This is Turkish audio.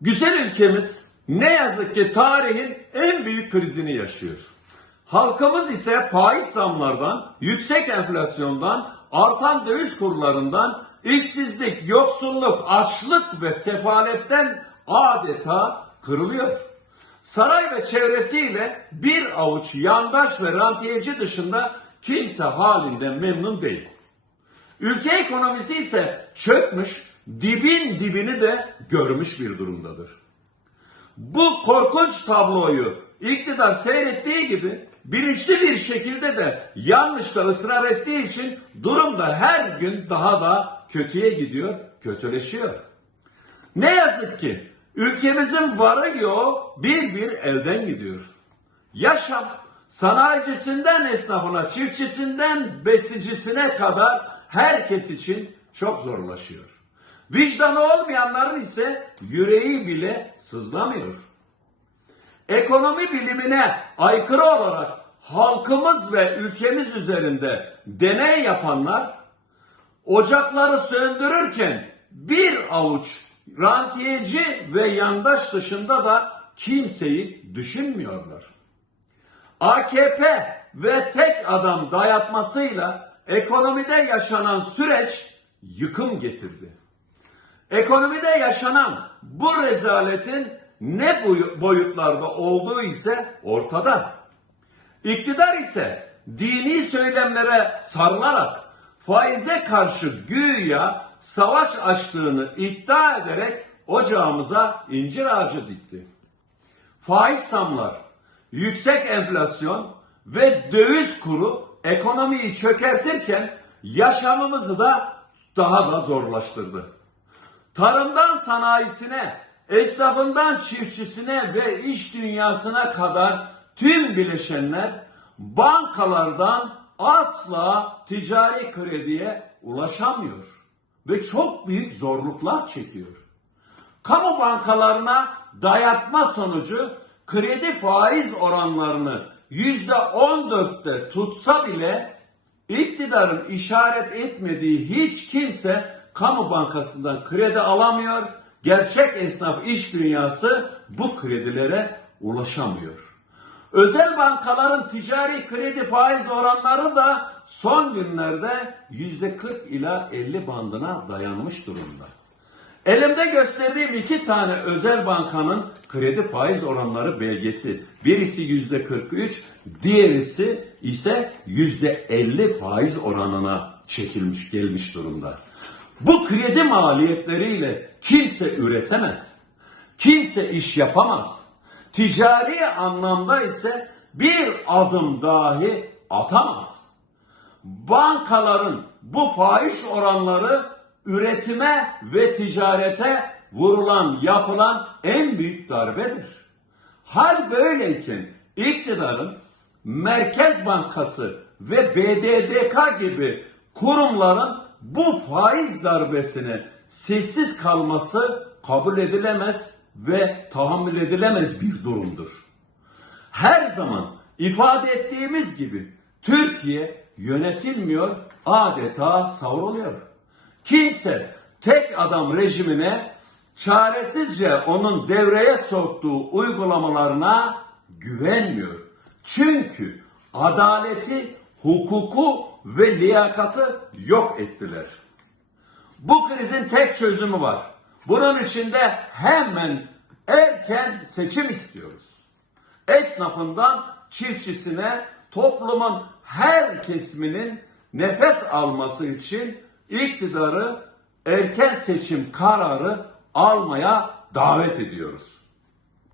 Güzel ülkemiz ne yazık ki tarihin en büyük krizini yaşıyor. Halkımız ise faiz zamlardan, yüksek enflasyondan, artan döviz kurlarından, işsizlik, yoksulluk, açlık ve sefaletten adeta kırılıyor. Saray ve çevresiyle bir avuç yandaş ve rantiyeci dışında kimse halinden memnun değil. Ülke ekonomisi ise çökmüş, dibin dibini de görmüş bir durumdadır. Bu korkunç tabloyu iktidar seyrettiği gibi bilinçli bir şekilde de yanlışta ısrar ettiği için durum da her gün daha da kötüye gidiyor, kötüleşiyor. Ne yazık ki ülkemizin varı yoğu bir bir elden gidiyor. Yaşam sanayicisinden esnafına, çiftçisinden besicisine kadar herkes için çok zorlaşıyor. Vicdanı olmayanların ise yüreği bile sızlamıyor. Ekonomi bilimine aykırı olarak halkımız ve ülkemiz üzerinde deney yapanlar ocakları söndürürken bir avuç rantiyeci ve yandaş dışında da kimseyi düşünmüyorlar. AKP ve tek adam dayatmasıyla ekonomide yaşanan süreç yıkım getirdi. Ekonomide yaşanan bu rezaletin ne boyu- boyutlarda olduğu ise ortada. İktidar ise dini söylemlere sarılarak faize karşı güya savaş açtığını iddia ederek ocağımıza incir ağacı dikti. Faiz zamlar, yüksek enflasyon ve döviz kuru ekonomiyi çökertirken yaşamımızı da daha da zorlaştırdı. Tarımdan sanayisine, esnafından çiftçisine ve iş dünyasına kadar tüm bileşenler bankalardan asla ticari krediye ulaşamıyor ve çok büyük zorluklar çekiyor. Kamu bankalarına dayatma sonucu kredi faiz oranlarını yüzde on dörtte tutsa bile iktidarın işaret etmediği hiç kimse kamu bankasından kredi alamıyor. Gerçek esnaf iş dünyası bu kredilere ulaşamıyor. Özel bankaların ticari kredi faiz oranları da son günlerde yüzde 40 ila 50 bandına dayanmış durumda. Elimde gösterdiğim iki tane özel bankanın kredi faiz oranları belgesi. Birisi yüzde 43, diğerisi ise yüzde 50 faiz oranına çekilmiş gelmiş durumda. Bu kredi maliyetleriyle kimse üretemez. Kimse iş yapamaz. Ticari anlamda ise bir adım dahi atamaz bankaların bu faiz oranları üretime ve ticarete vurulan, yapılan en büyük darbedir. Hal böyleyken iktidarın Merkez Bankası ve BDDK gibi kurumların bu faiz darbesine sessiz kalması kabul edilemez ve tahammül edilemez bir durumdur her zaman ifade ettiğimiz gibi Türkiye yönetilmiyor, adeta savruluyor. Kimse tek adam rejimine çaresizce onun devreye soktuğu uygulamalarına güvenmiyor. Çünkü adaleti, hukuku ve liyakatı yok ettiler. Bu krizin tek çözümü var. Bunun içinde hemen erken seçim istiyoruz esnafından çiftçisine toplumun her kesiminin nefes alması için iktidarı erken seçim kararı almaya davet ediyoruz.